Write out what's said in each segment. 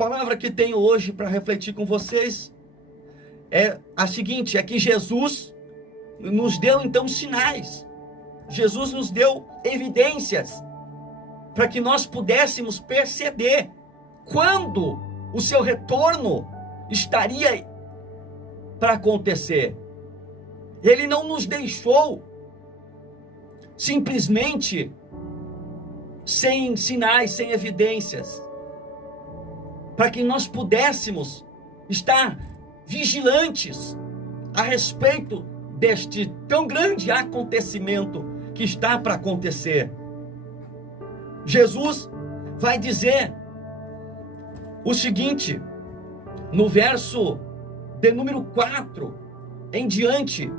palavra que tenho hoje para refletir com vocês é a seguinte: é que Jesus nos deu então sinais, Jesus nos deu evidências, para que nós pudéssemos perceber quando o seu retorno estaria para acontecer. Ele não nos deixou simplesmente sem sinais, sem evidências, para que nós pudéssemos estar vigilantes a respeito deste tão grande acontecimento que está para acontecer. Jesus vai dizer o seguinte, no verso de número 4 em diante,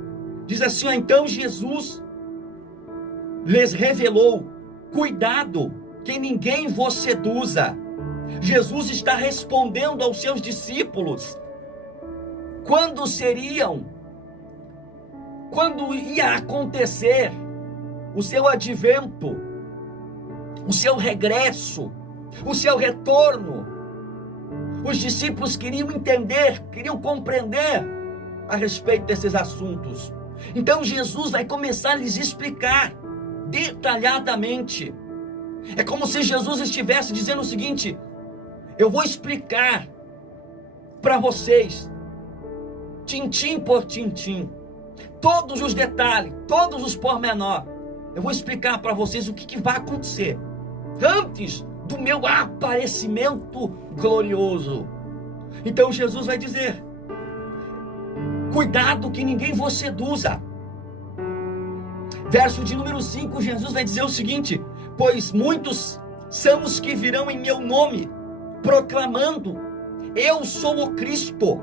diz assim: então Jesus lhes revelou: cuidado, que ninguém vos seduza. Jesus está respondendo aos seus discípulos quando ia acontecer o seu advento, o seu regresso, o seu retorno. Os discípulos queriam entender, queriam compreender a respeito desses assuntos. Então Jesus vai começar a lhes explicar detalhadamente. É como se Jesus estivesse dizendo o seguinte: eu vou explicar para vocês, tintim por tintim, todos os detalhes, todos os pormenores. Eu vou explicar para vocês o que vai acontecer antes do meu aparecimento glorioso. Então Jesus vai dizer: cuidado que ninguém vos seduza. Verso de número 5, Jesus vai dizer o seguinte: pois muitos são os que virão em meu nome, proclamando: eu sou o Cristo,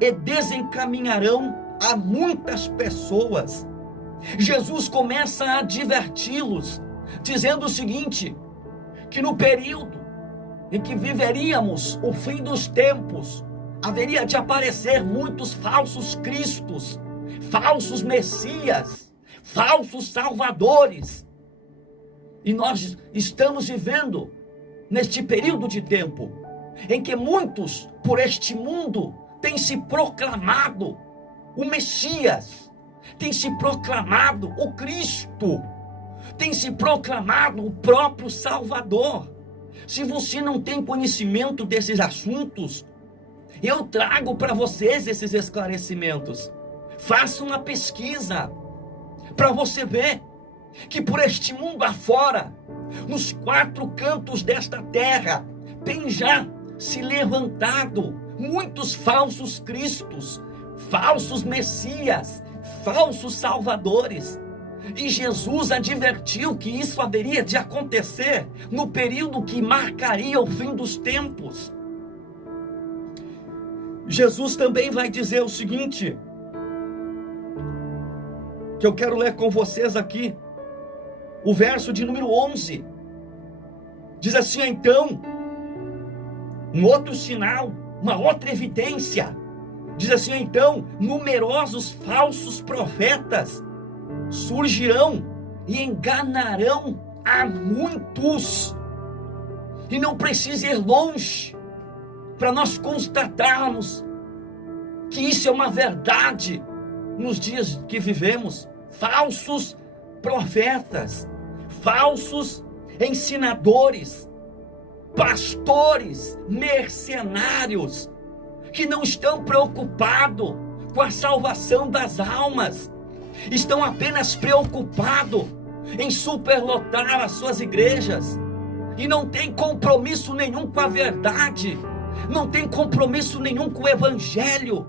e desencaminharão a muitas pessoas. Jesus começa a adverti-los, dizendo o seguinte: que no período em que viveríamos o fim dos tempos, haveria de aparecer muitos falsos cristos, falsos messias, falsos salvadores. E nós estamos vivendo neste período de tempo em que muitos por este mundo têm se proclamado o Messias, têm se proclamado o Cristo, tem se proclamado o próprio Salvador. Se você não tem conhecimento desses assuntos, eu trago para vocês esses esclarecimentos. Faça uma pesquisa para você ver que por este mundo afora, nos 4 cantos desta terra, tem já se levantado muitos falsos cristos, falsos messias, falsos salvadores. E Jesus advertiu que isso haveria de acontecer no período que marcaria o fim dos tempos. Jesus também vai dizer o seguinte, que eu quero ler com vocês aqui, o verso de número 11, diz assim: então, um outro sinal, uma outra evidência, diz assim: então, numerosos falsos profetas surgirão e enganarão a muitos. E não precisa ir longe para nós constatarmos que isso é uma verdade nos dias que vivemos. Falsos profetas, falsos ensinadores, pastores, mercenários, que não estão preocupados com a salvação das almas, estão apenas preocupados em superlotar as suas igrejas, e não tem compromisso nenhum com a verdade, não tem compromisso nenhum com o evangelho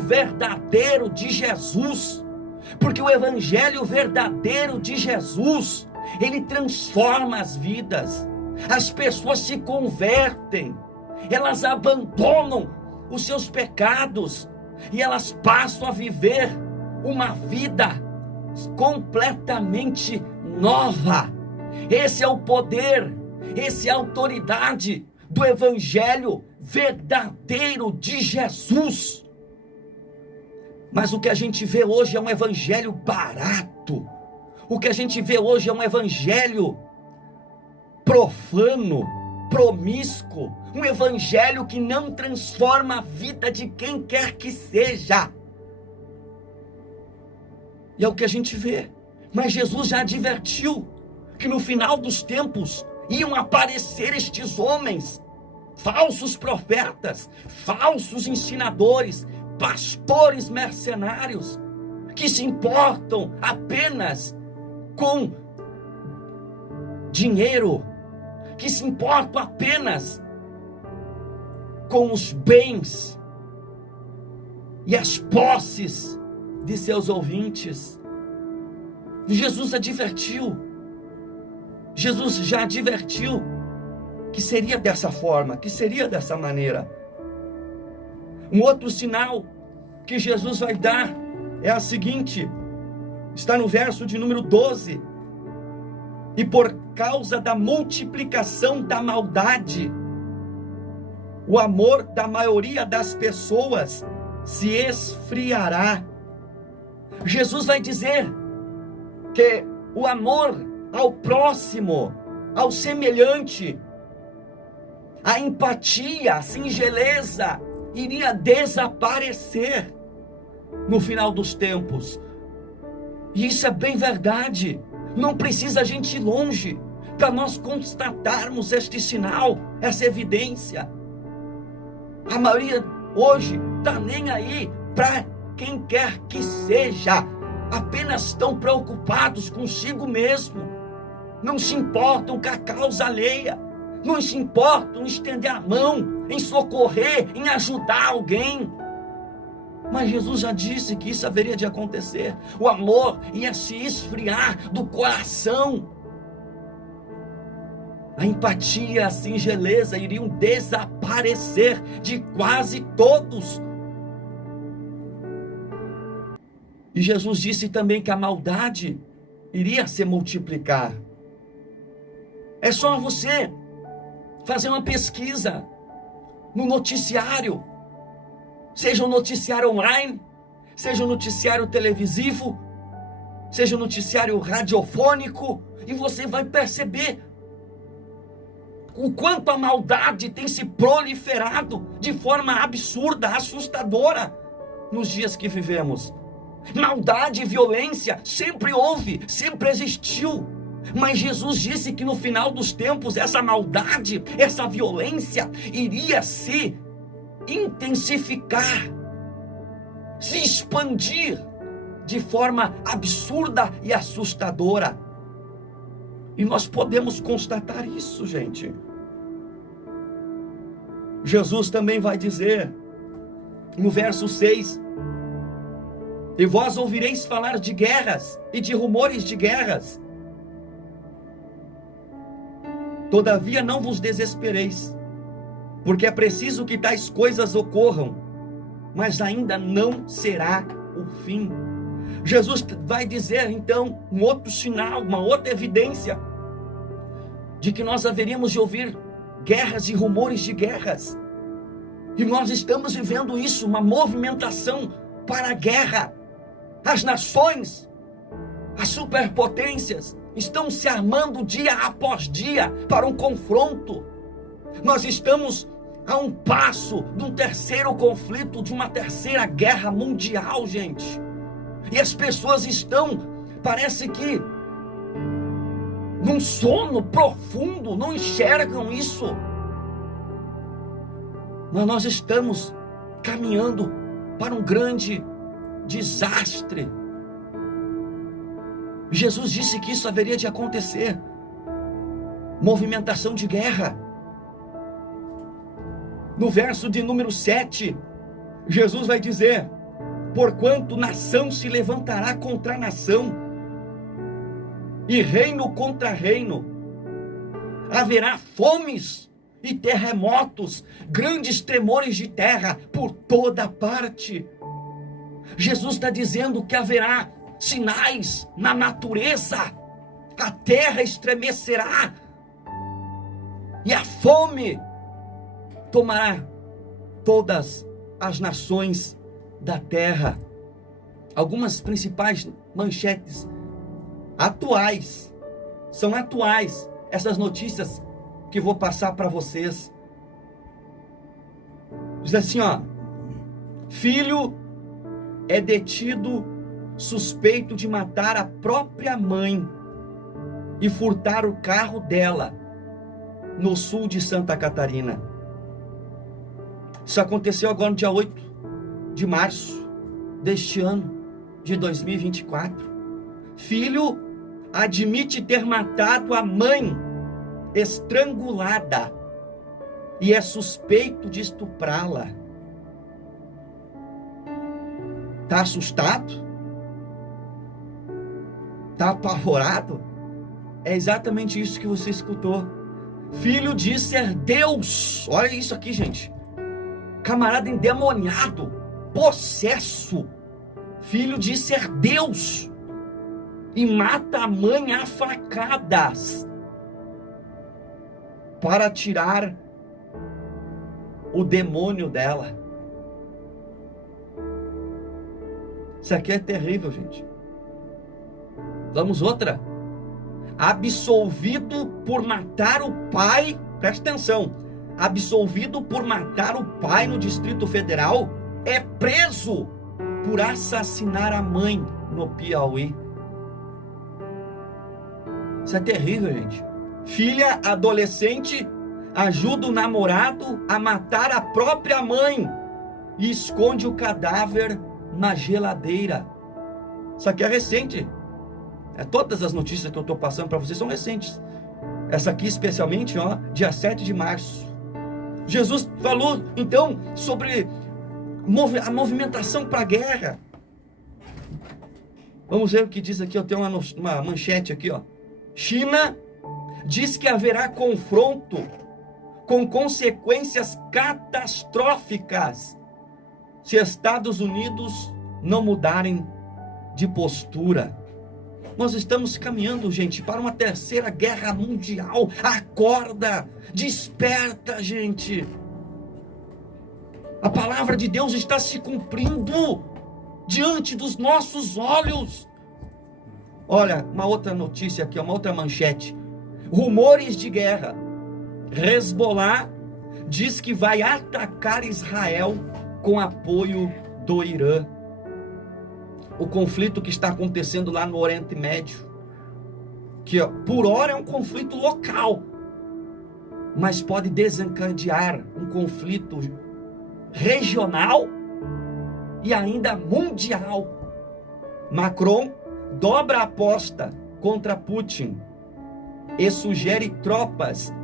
verdadeiro de Jesus, porque o evangelho verdadeiro de Jesus, ele transforma as vidas, as pessoas se convertem, elas abandonam os seus pecados, e elas passam a viver uma vida completamente nova. Esse é o poder, essa é a autoridade do evangelho verdadeiro de Jesus. Mas o que a gente vê hoje é um evangelho barato, o que a gente vê hoje é um evangelho profano, promíscuo, um evangelho que não transforma a vida de quem quer que seja. E é o que a gente vê. Mas Jesus já advertiu que no final dos tempos iam aparecer estes homens, falsos profetas, falsos ensinadores, pastores mercenários, que se importam apenas com dinheiro, que se importam apenas com os bens e as posses de seus ouvintes. Jesus já advertiu que seria dessa forma, que seria dessa maneira. Um outro sinal que Jesus vai dar é a seguinte, está no verso de número 12. E por causa da multiplicação da maldade, o amor da maioria das pessoas se esfriará. Jesus vai dizer que o amor ao próximo, ao semelhante, a empatia, a singeleza, iria desaparecer no final dos tempos. E isso é bem verdade. Não precisa a gente ir longe para nós constatarmos este sinal, essa evidência. A maioria hoje está nem aí para quem quer que seja, apenas estão preocupados consigo mesmo, não se importam com a causa alheia, não se importam em estender a mão, em socorrer, em ajudar alguém. Mas Jesus já disse que isso haveria de acontecer. O amor ia se esfriar do coração. A empatia, a singeleza iriam desaparecer de quase todos. E Jesus disse também que a maldade iria se multiplicar. É só você fazer uma pesquisa no noticiário, seja um noticiário online, seja um noticiário televisivo, seja um noticiário radiofônico, e você vai perceber o quanto a maldade tem se proliferado de forma absurda, assustadora nos dias que vivemos. Maldade e violência sempre houve, sempre existiu, mas Jesus disse que no final dos tempos essa maldade, essa violência iria se intensificar, se expandir de forma absurda e assustadora. E nós podemos constatar isso, gente. Jesus também vai dizer no verso 6: e vós ouvireis falar de guerras e de rumores de guerras. Todavia não vos desespereis, porque é preciso que tais coisas ocorram, mas ainda não será o fim. Jesus vai dizer então um outro sinal, uma outra evidência de que nós haveríamos de ouvir guerras e rumores de guerras. E nós estamos vivendo isso, uma movimentação para a guerra. As nações, as superpotências estão se armando dia após dia para um confronto. Nós estamos a um passo de um terceiro conflito, de uma terceira guerra mundial, gente. E as pessoas estão, parece que, num sono profundo, não enxergam isso. Mas nós estamos caminhando para um grande desastre. Jesus disse que isso haveria de acontecer. Movimentação de guerra. No verso de número 7, Jesus vai dizer: porquanto nação se levantará contra nação, e reino contra reino, haverá fomes e terremotos, grandes tremores de terra por toda parte. Jesus está dizendo que haverá sinais na natureza, a terra estremecerá, e a fome tomará todas as nações da terra. Algumas principais manchetes atuais, são atuais essas notícias que vou passar para vocês. Diz assim, ó: filho é detido suspeito de matar a própria mãe e furtar o carro dela no sul de Santa Catarina. Isso aconteceu agora no dia 8 de março deste ano de 2024. Filho admite ter matado a mãe estrangulada e é suspeito de estuprá-la. Está assustado? Está apavorado? É exatamente isso que você escutou. Filho diz ser Deus. Olha isso aqui, gente. Camarada endemoniado, possesso. Filho diz ser Deus e mata a mãe a facadas para tirar o demônio dela. Isso aqui é terrível, gente. Vamos outra. Absolvido por matar o pai, presta atenção, absolvido por matar o pai no Distrito Federal, é preso por assassinar a mãe no Piauí. Isso é terrível, gente. Filha adolescente ajuda o namorado a matar a própria mãe e esconde o cadáver na geladeira. Isso aqui é recente. Todas as notícias que eu estou passando para vocês são recentes. Essa aqui especialmente, ó, dia 7 de março. Jesus falou então sobre a movimentação para a guerra. Vamos ver o que diz aqui. Eu tenho uma manchete aqui, ó. China diz que haverá confronto com consequências catastróficas se Estados Unidos não mudarem de postura. Nós estamos caminhando, gente, para uma terceira guerra mundial. Acorda, desperta, gente. A palavra de Deus está se cumprindo diante dos nossos olhos. Olha, uma outra notícia aqui, uma outra manchete. Rumores de guerra. Hezbollah diz que vai atacar Israel com apoio do Irã. O conflito que está acontecendo lá no Oriente Médio, que por hora é um conflito local, mas pode desencadear um conflito regional e ainda mundial. Macron dobra a aposta contra Putin e sugere tropas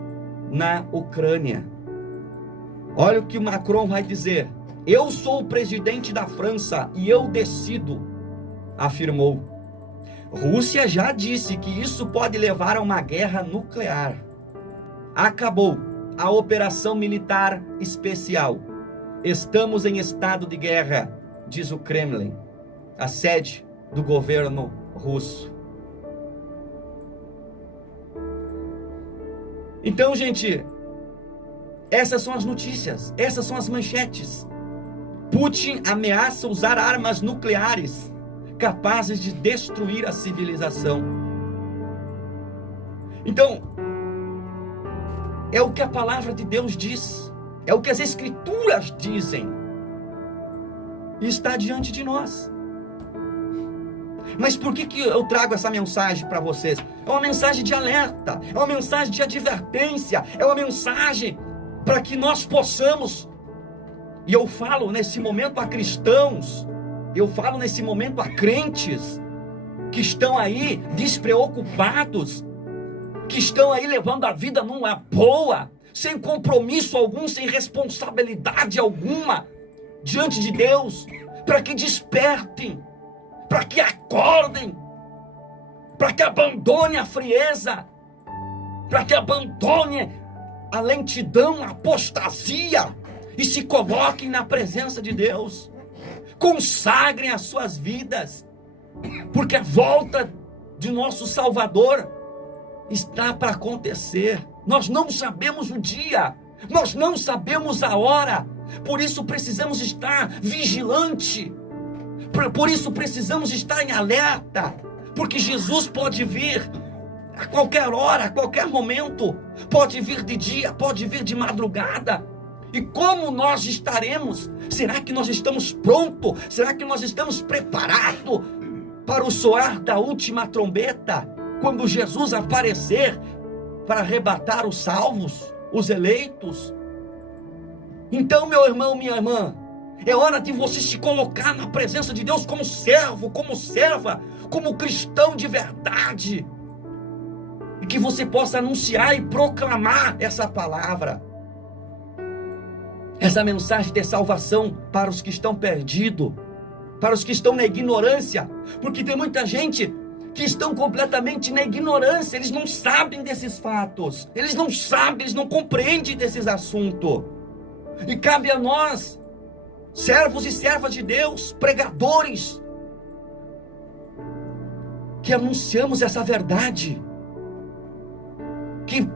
na Ucrânia. Olha o que o Macron vai dizer: eu sou o presidente da França e eu decido, afirmou. Rússia já disse que isso pode levar a uma guerra nuclear. Acabou a operação militar especial. Estamos em estado de guerra, diz o Kremlin, a sede do governo russo. Então, gente, essas são as notícias, essas são as manchetes. Putin ameaça usar armas nucleares capazes de destruir a civilização. Então, é o que a palavra de Deus diz, é o que as escrituras dizem, e está diante de nós. Mas por que eu trago essa mensagem para vocês? É uma mensagem de alerta, é uma mensagem de advertência, é uma mensagem para que nós possamos, e eu falo nesse momento a cristãos, eu falo nesse momento a crentes que estão aí despreocupados, que estão aí levando a vida numa boa, sem compromisso algum, sem responsabilidade alguma diante de Deus, para que despertem, para que acordem, para que abandone a frieza, para que abandone a lentidão, a apostasia e se coloquem na presença de Deus. Consagrem as suas vidas, porque a volta de nosso Salvador está para acontecer. Nós não sabemos o dia, nós não sabemos a hora, por isso precisamos estar vigilante, por isso precisamos estar em alerta, porque Jesus pode vir a qualquer hora, a qualquer momento. Pode vir de dia, pode vir de madrugada. E como nós estaremos? Será que nós estamos prontos? Será que nós estamos preparados para o soar da última trombeta? Quando Jesus aparecer para arrebatar os salvos, os eleitos? Então, meu irmão, minha irmã, é hora de você se colocar na presença de Deus como servo, como serva, como cristão de verdade. E que você possa anunciar e proclamar essa palavra. Essa mensagem de salvação para os que estão perdidos, para os que estão na ignorância. Porque tem muita gente que estão completamente na ignorância. Eles não sabem desses fatos. Eles não sabem, eles não compreendem desses assuntos. E cabe a nós, servos e servas de Deus, pregadores, que anunciamos essa verdade, que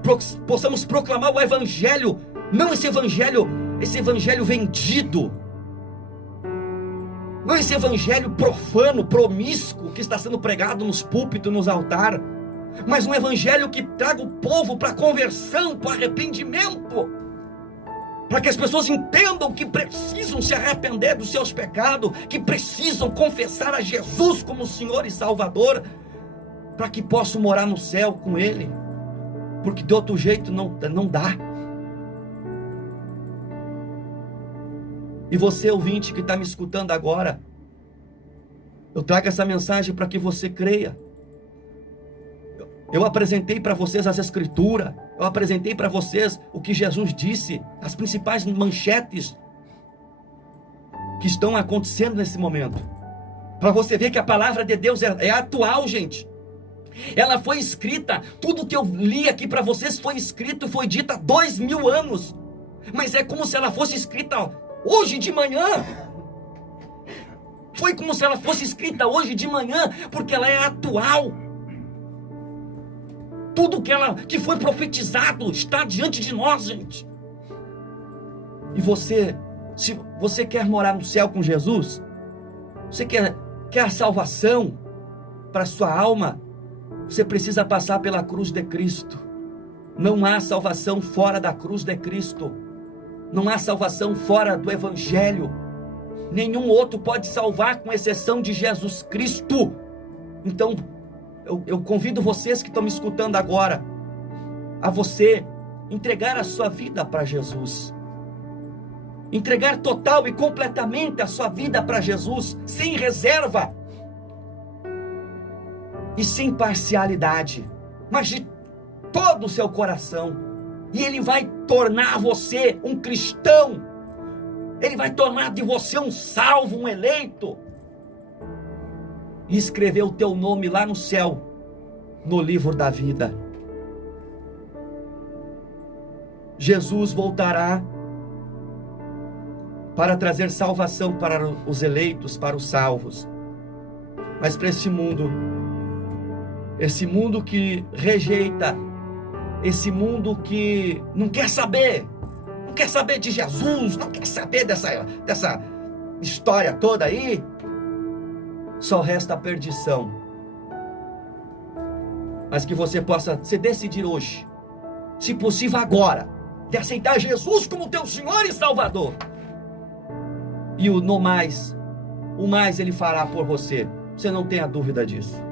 possamos proclamar o evangelho, não esse evangelho vendido, não esse evangelho profano, promíscuo, que está sendo pregado nos púlpitos, nos altares, mas um evangelho que traga o povo para a conversão, para o arrependimento, para que as pessoas entendam que precisam se arrepender dos seus pecados, que precisam confessar a Jesus como Senhor e Salvador, para que possam morar no céu com Ele, porque de outro jeito não dá. E você, ouvinte, que está me escutando agora, eu trago essa mensagem para que você creia. Eu apresentei para vocês as Escrituras, eu apresentei para vocês o que Jesus disse, as principais manchetes que estão acontecendo nesse momento, para você ver que a palavra de Deus é atual, gente. Ela foi escrita, tudo que eu li aqui para vocês foi escrito, foi dito há 2000 anos, mas é como se ela fosse escrita hoje de manhã. Foi como se ela fosse escrita hoje de manhã, porque ela é atual. Tudo que foi profetizado está diante de nós, gente. E você, se você quer morar no céu com Jesus, você quer a salvação para a sua alma, você precisa passar pela cruz de Cristo. Não há salvação fora da cruz de Cristo. Não há salvação fora do Evangelho. Nenhum outro pode salvar, com exceção de Jesus Cristo. Então, eu convido vocês que estão me escutando agora, a você entregar a sua vida para Jesus. Entregar total e completamente a sua vida para Jesus, sem reserva e sem parcialidade, mas de todo o seu coração. E Ele vai tornar você um cristão. Ele vai tornar de você um salvo, um eleito, e escrever o teu nome lá no céu, no livro da vida. Jesus voltará para trazer salvação para os eleitos, para os salvos. Mas para esse mundo que rejeita, esse mundo que não quer saber de Jesus, não quer saber dessa história toda aí, só resta a perdição. Mas que você possa se decidir hoje, se possível agora, de aceitar Jesus como teu Senhor e Salvador. E o mais Ele fará por você. Você não tenha dúvida disso.